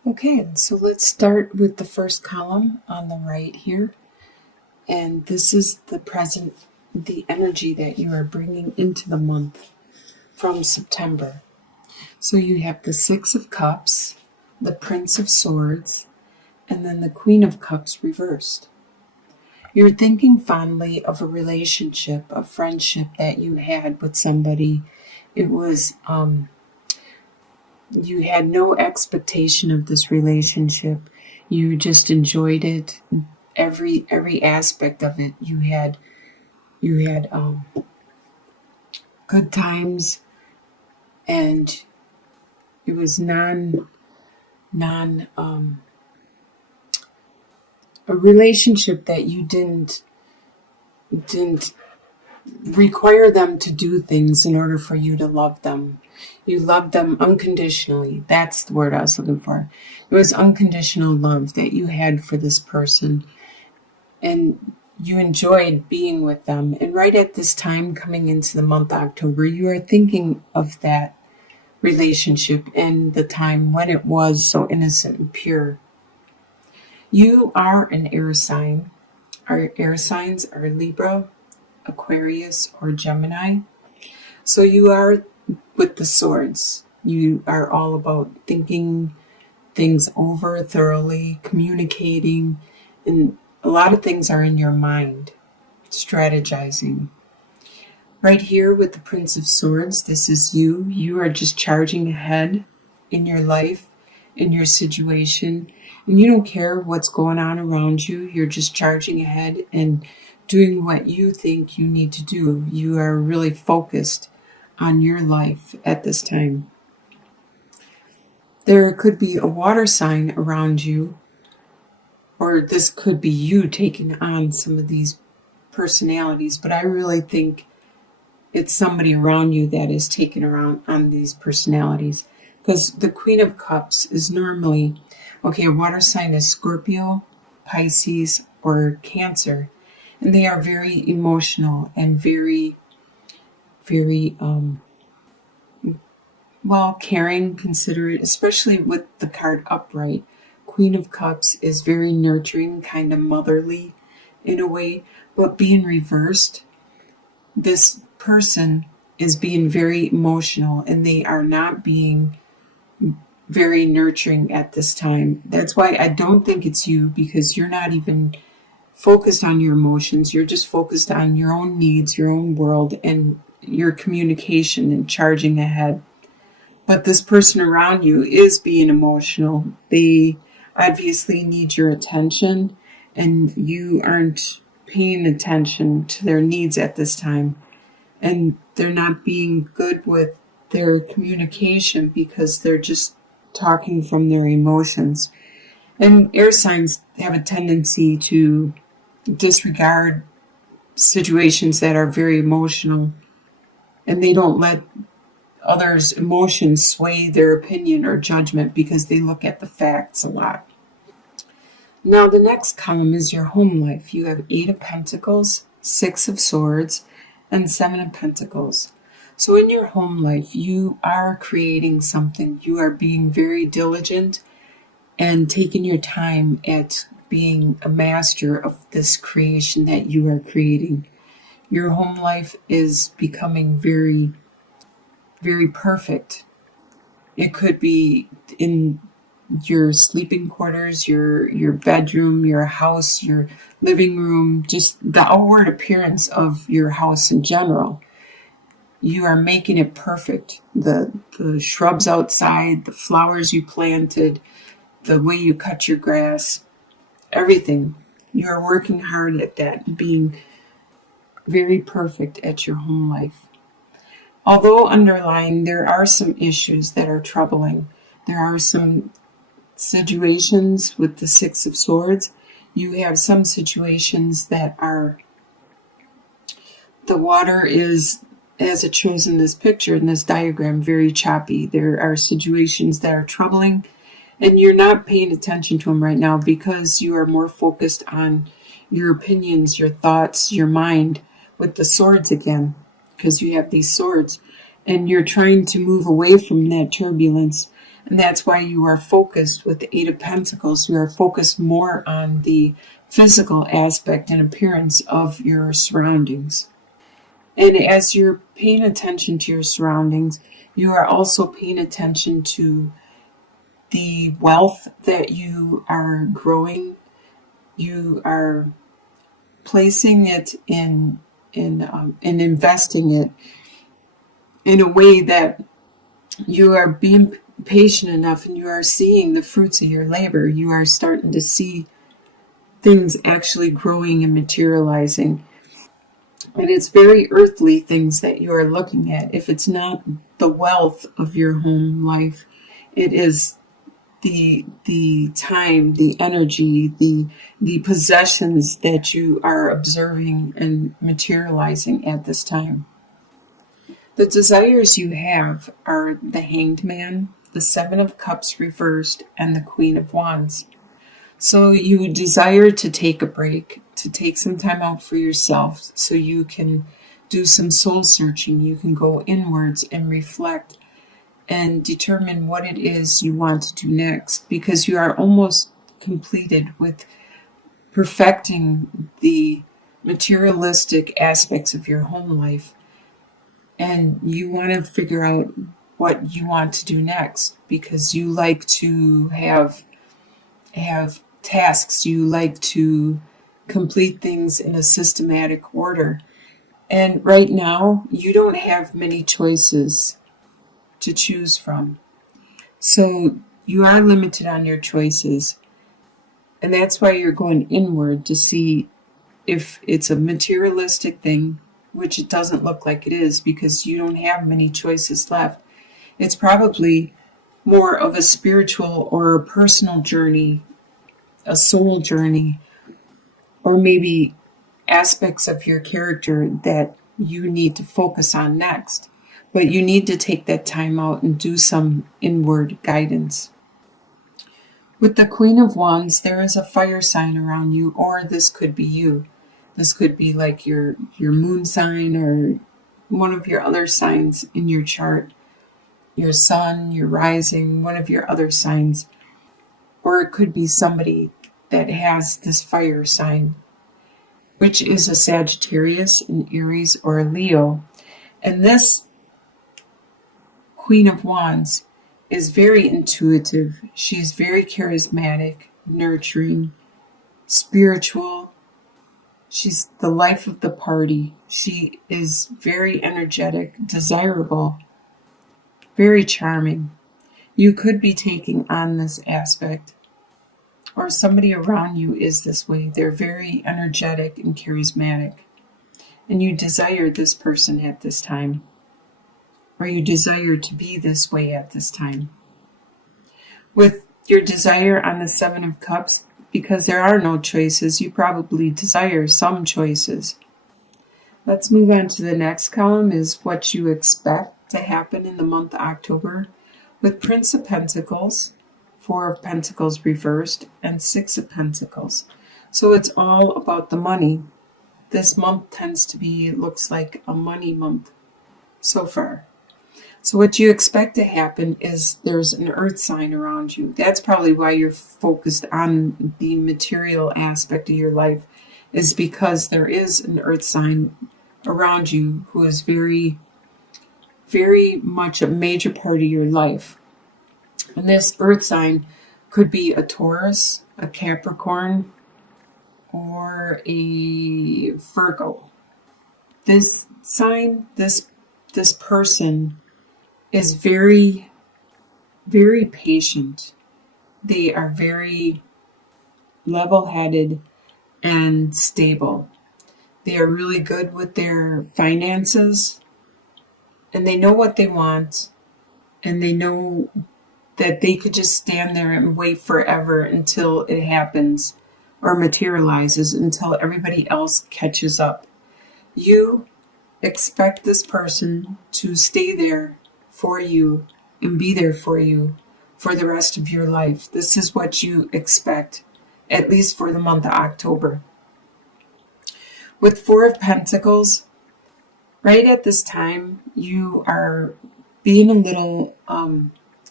Okay, so let's start with the first column on the right here. And this is the energy that you are bringing into the month from September. So you have the Six of Cups, the Prince of Swords, and then the Queen of Cups reversed. You're thinking fondly of a relationship, a friendship that you had with somebody. It was, you had no expectation of this relationship. You just enjoyed it. Every aspect of it. You had good times, and it was non a relationship that you didn't require them to do things in order for you to love them. You loved them unconditionally. That's the word I was looking for. It was unconditional love that you had for this person, and you enjoyed being with them. And right at this time, coming into the month October, you are thinking of that relationship and the time when it was so innocent and pure. You are an air sign. Our air signs are Libra, Aquarius, or Gemini. So you are with the swords. You are all about thinking things over thoroughly, communicating, and a lot of things are in your mind, strategizing. Right here with the Prince of Swords, this is you. You are just charging ahead in your life, in your situation, and you don't care what's going on around you. You're just charging ahead and doing what you think you need to do. You are really focused on your life at this time. There could be a water sign around you, or this could be you taking on some of these personalities, but I really think it's somebody around you that is taking around on these personalities, because the Queen of Cups is normally, okay, a water sign is Scorpio, Pisces, or Cancer, and they are very emotional and very caring, considerate, especially with the card upright. Queen of Cups is very nurturing, kind of motherly in a way, but being reversed, this person is being very emotional and they are not being very nurturing at this time. That's why I don't think it's you, because you're not even focused on your emotions. You're just focused on your own needs, your own world, and your communication and charging ahead. But this person around you is being emotional. They obviously need your attention, and you aren't paying attention to their needs at this time. And they're not being good with their communication because they're just talking from their emotions. And air signs have a tendency to disregard situations that are very emotional, and they don't let others' emotions sway their opinion or judgment because they look at the facts a lot. Now, the next column is your home life. You have 8 of Pentacles, 6 of Swords, and 7 of Pentacles. So in your home life, you are creating something. You are being very diligent and taking your time at being a master of this creation that you are creating. Your home life is becoming very, very perfect. It could be in your sleeping quarters, your bedroom, your house, your living room, just the outward appearance of your house in general. You are making it perfect. The shrubs outside, the flowers you planted, the way you cut your grass, everything. You're working hard at that, being very perfect at your home life. Although underlying, there are some issues that are troubling. There are some situations with the 6 of Swords. You have some situations that are, the water is, as it shows in this picture, in this diagram, very choppy. There are situations that are troubling, and you're not paying attention to them right now because you are more focused on your opinions, your thoughts, your mind with the swords again, because you have these swords, and you're trying to move away from that turbulence. And that's why you are focused with the Eight of Pentacles. You are focused more on the physical aspect and appearance of your surroundings. And as you're paying attention to your surroundings, you are also paying attention to the wealth that you are growing. You are placing it in and investing it in a way that you are being patient enough, and you are seeing the fruits of your labor. You are starting to see things actually growing and materializing. And it's very earthly things that you are looking at. If it's not the wealth of your home life, it is the time, the energy, the possessions that you are observing and materializing at this time. The desires you have are the Hanged Man, the Seven of Cups reversed, and the Queen of Wands. So you desire to take a break, to take some time out for yourself so you can do some soul searching. You can go inwards and reflect and determine what it is you want to do next, because you are almost completed with perfecting the materialistic aspects of your home life. And you want to figure out what you want to do next, because you like to have tasks. You like to complete things in a systematic order. And right now, you don't have many choices to choose from. So you are limited on your choices. And that's why you're going inward to see if it's a materialistic thing, which it doesn't look like it is, because you don't have many choices left. It's probably more of a spiritual or a personal journey, a soul journey, or maybe aspects of your character that you need to focus on next. But you need to take that time out and do some inward guidance. With the Queen of Wands, there is a fire sign around you, or this could be you. This could be like your moon sign or one of your other signs in your chart, your sun, your rising, one of your other signs. Or it could be somebody that has this fire sign, which is a Sagittarius, an Aries, or a Leo. And this Queen of Wands is very intuitive. She's very charismatic, nurturing, spiritual. She's the life of the party. She is very energetic, desirable, very charming. You could be taking on this aspect, or somebody around you is this way. They're very energetic and charismatic, and you desire this person at this time, or you desire to be this way at this time. With your desire on the Seven of Cups, because there are no choices, you probably desire some choices. Let's move on to the next column, is what you expect to happen in the month of October. With Prince of Pentacles, Four of Pentacles reversed, and Six of Pentacles. So it's all about the money. This month tends to be, looks like a money month so far. So what you expect to happen is there's an earth sign around you. That's probably why you're focused on the material aspect of your life, is because there is an earth sign around you who is very, very much a major part of your life. And this earth sign could be a Taurus, a Capricorn, or a Virgo. This sign, this person is very, very patient. They are very level-headed and stable. They are really good with their finances, and they know what they want, and they know that they could just stand there and wait forever until it happens or materializes, until everybody else catches up. You expect this person to stay there for you and be there for you for the rest of your life. This is what you expect, at least for the month of October. With Four of Pentacles, right at this time, you are being a little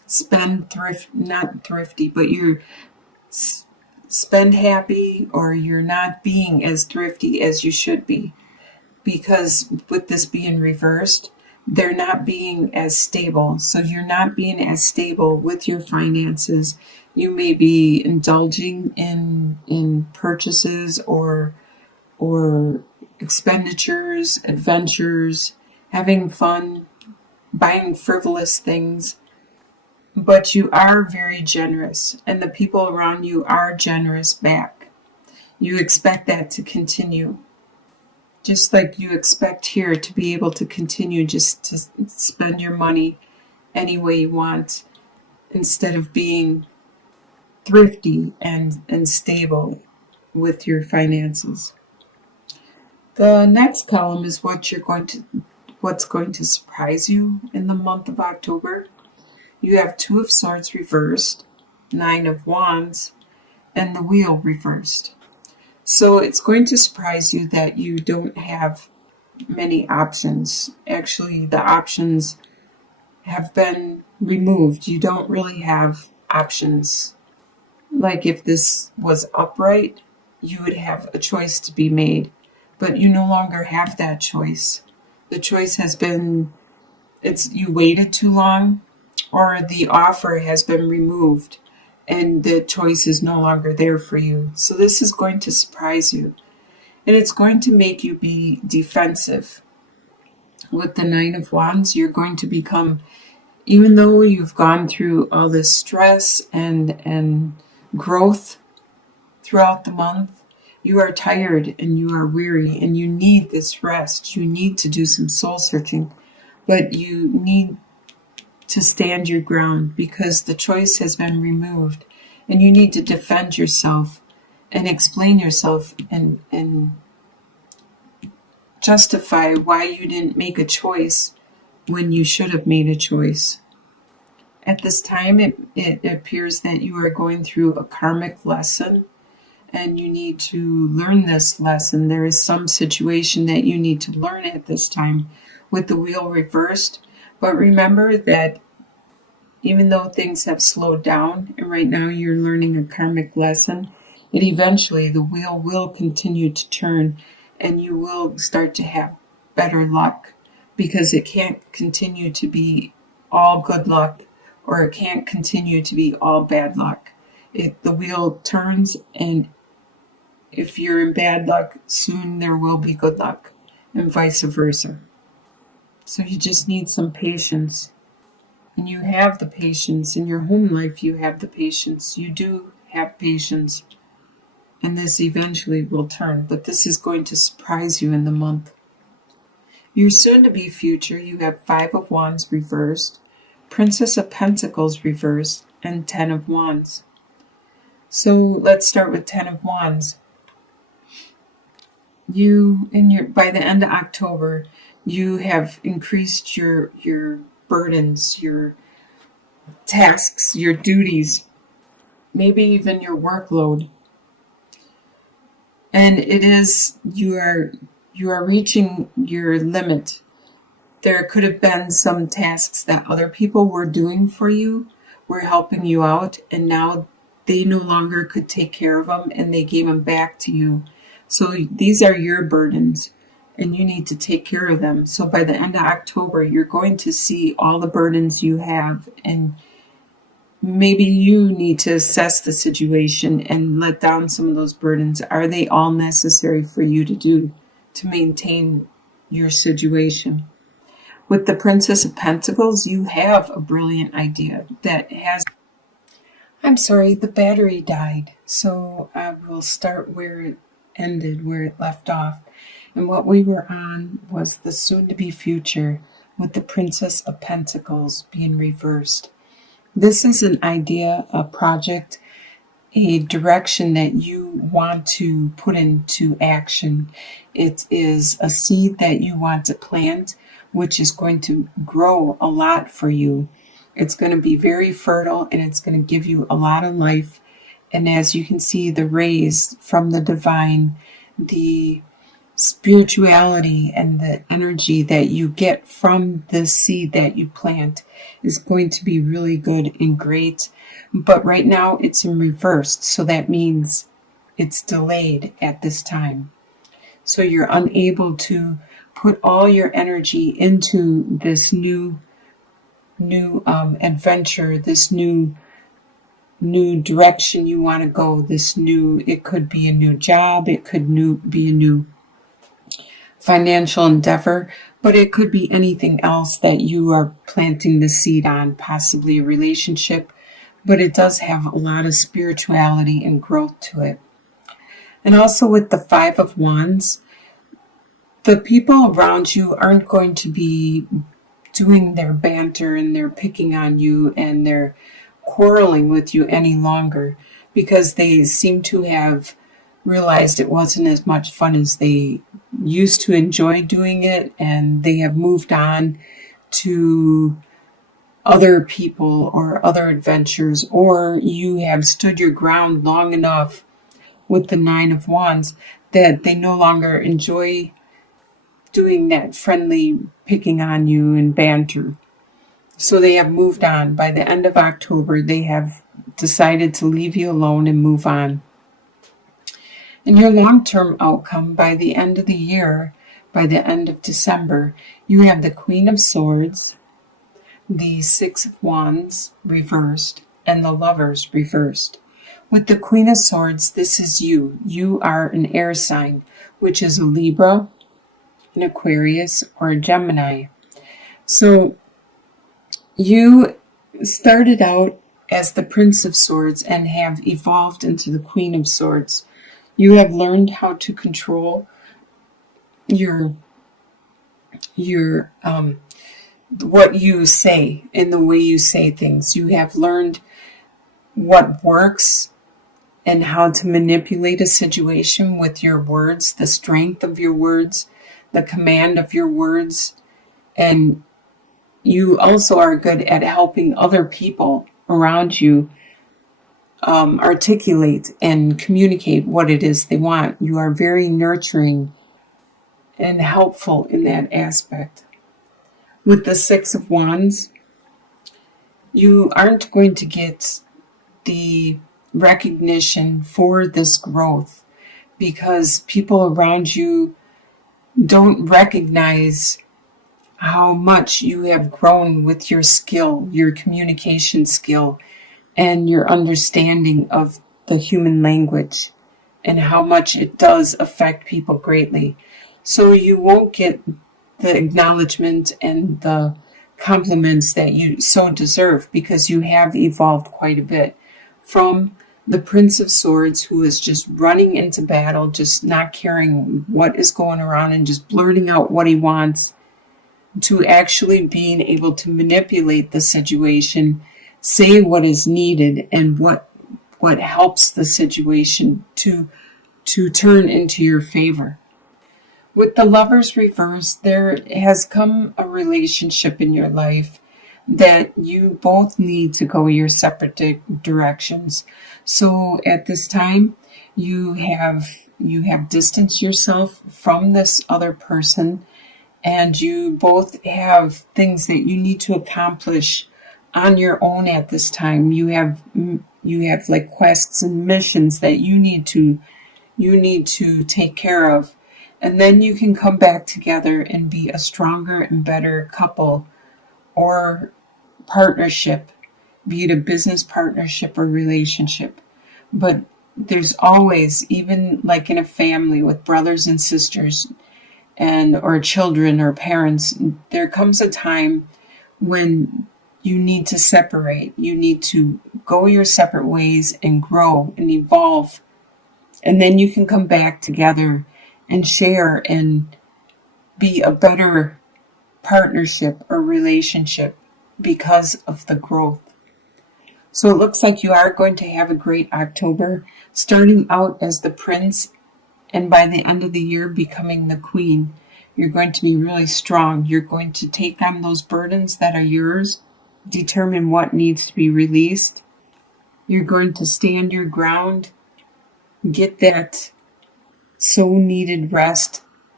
not thrifty, but you're spend happy, or you're not being as thrifty as you should be. Because with this being reversed, they're not being as stable. So you're not being as stable with your finances. You may be indulging in purchases or expenditures, adventures, having fun, buying frivolous things. But you are very generous, and the people around you are generous back. You expect that to continue. Just like you expect here to be able to continue just to spend your money any way you want, instead of being thrifty and stable with your finances. The next column is what's going to surprise you in the month of October. You have Two of Swords reversed, Nine of Wands, and the Wheel reversed. So it's going to surprise you that you don't have many options. Actually, the options have been removed. You don't really have options. Like if this was upright, you would have a choice to be made, but you no longer have that choice. The choice has been, you waited too long, or the offer has been removed and the choice is no longer there for you. So this is going to surprise you, and it's going to make you be defensive. With the Nine of Wands, you're going to become, even though you've gone through all this stress and growth throughout the month, you are tired and you are weary and you need this rest. You need to do some soul searching, but you need to stand your ground because the choice has been removed, and you need to defend yourself and explain yourself and justify why you didn't make a choice when you should have made a choice. At this time, it appears that you are going through a karmic lesson, and you need to learn this lesson. There is some situation that you need to learn at this time with the Wheel reversed. But remember that even though things have slowed down and right now you're learning a karmic lesson, it eventually, the wheel will continue to turn and you will start to have better luck, because it can't continue to be all good luck, or it can't continue to be all bad luck. The wheel turns, and if you're in bad luck, soon there will be good luck, and vice versa. So you just need some patience. And you have the patience. In your home life, you have the patience. You do have patience. And this eventually will turn. But this is going to surprise you in the month. Your soon-to-be future, you have Five of Wands reversed, Princess of Pentacles reversed, and Ten of Wands. So let's start with Ten of Wands. By the end of October, you have increased your burdens, your tasks, your duties, maybe even your workload. And you are reaching your limit. There could have been some tasks that other people were doing for you, were helping you out, and now they no longer could take care of them and they gave them back to you. So these are your burdens and you need to take care of them. So by the end of October, you're going to see all the burdens you have, and maybe you need to assess the situation and let down some of those burdens. Are they all necessary for you to do to maintain your situation? With the Princess of Pentacles, you have a brilliant idea that has... I'm sorry, the battery died. So I will start where it ended, where it left off. And what we were on was the soon-to-be future with the Princess of Pentacles being reversed. This is an idea, a project, a direction that you want to put into action. It is a seed that you want to plant, which is going to grow a lot for you. It's going to be very fertile and it's going to give you a lot of life. And as you can see, the rays from the divine, the spirituality and the energy that you get from the seed that you plant is going to be really good and great. But right now it's in reverse, so that means it's delayed at this time. So you're unable to put all your energy into this new adventure, this new direction you want to go. It could be a new job, it could be a new financial endeavor, but it could be anything else that you are planting the seed on, possibly a relationship, but it does have a lot of spirituality and growth to it. And also with the Five of Wands, the people around you aren't going to be doing their banter and they're picking on you and they're quarreling with you any longer, because they seem to have realized it wasn't as much fun as they used to enjoy doing it, and they have moved on to other people or other adventures, or you have stood your ground long enough with the Nine of Wands that they no longer enjoy doing that friendly picking on you and banter. So they have moved on. By the end of October, they have decided to leave you alone and move on. And your long-term outcome by the end of the year, by the end of December, you have the Queen of Swords, the Six of Wands reversed, and the Lovers reversed. With the Queen of Swords, this is you. You are an air sign, which is a Libra, an Aquarius, or a Gemini. So you started out as the Prince of Swords and have evolved into the Queen of Swords. You have learned how to control your what you say and the way you say things. You have learned what works and how to manipulate a situation with your words, the strength of your words, the command of your words, and you also are good at helping other people around you articulate and communicate what it is they want. You are very nurturing and helpful in that aspect. With the Six of Wands, you aren't going to get the recognition for this growth because people around you don't recognize how much you have grown with your skill, your communication skill, and your understanding of the human language and how much it does affect people greatly. So you won't get the acknowledgement and the compliments that you so deserve because you have evolved quite a bit from the Prince of Swords, who is just running into battle, just not caring what is going around and just blurting out what he wants, to actually being able to manipulate the situation, say what is needed and what helps the situation to turn into your favor. With the Lovers reverse, there has come a relationship in your life that you both need to go your separate directions. So at this time, you have distanced yourself from this other person, and you both have things that you need to accomplish on your own at this time. You have like quests and missions that you need to take care of. And then you can come back together and be a stronger and better couple or partnership, be it a business partnership or relationship. But there's always, even like in a family with brothers and sisters or children or parents, there comes a time when you need to separate. You need to go your separate ways and grow and evolve. And then you can come back together and share and be a better partnership or relationship because of the growth. So it looks like you are going to have a great October, starting out as the Prince, and by the end of the year becoming the Queen. You're going to be really strong. You're going to take on those burdens that are yours, determine what needs to be released. You're going to stand your ground, get that so needed rest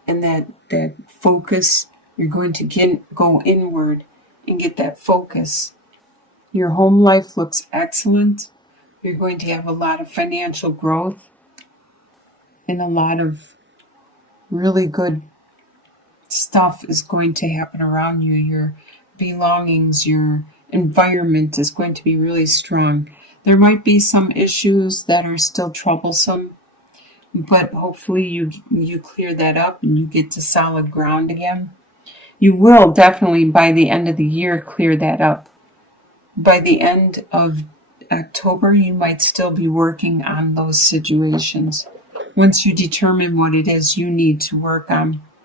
and that focus. You're going to go inward and get that focus. Your home life looks excellent. You're going to have a lot of financial growth and a lot of really good stuff is going to happen around you. Your belongings, your environment is going to be really strong. There might be some issues that are still troublesome, but hopefully you clear that up and you get to solid ground again. You will definitely by the end of the year clear that up. By the end of October, you might still be working on those situations. Once you determine what it is you need to work on.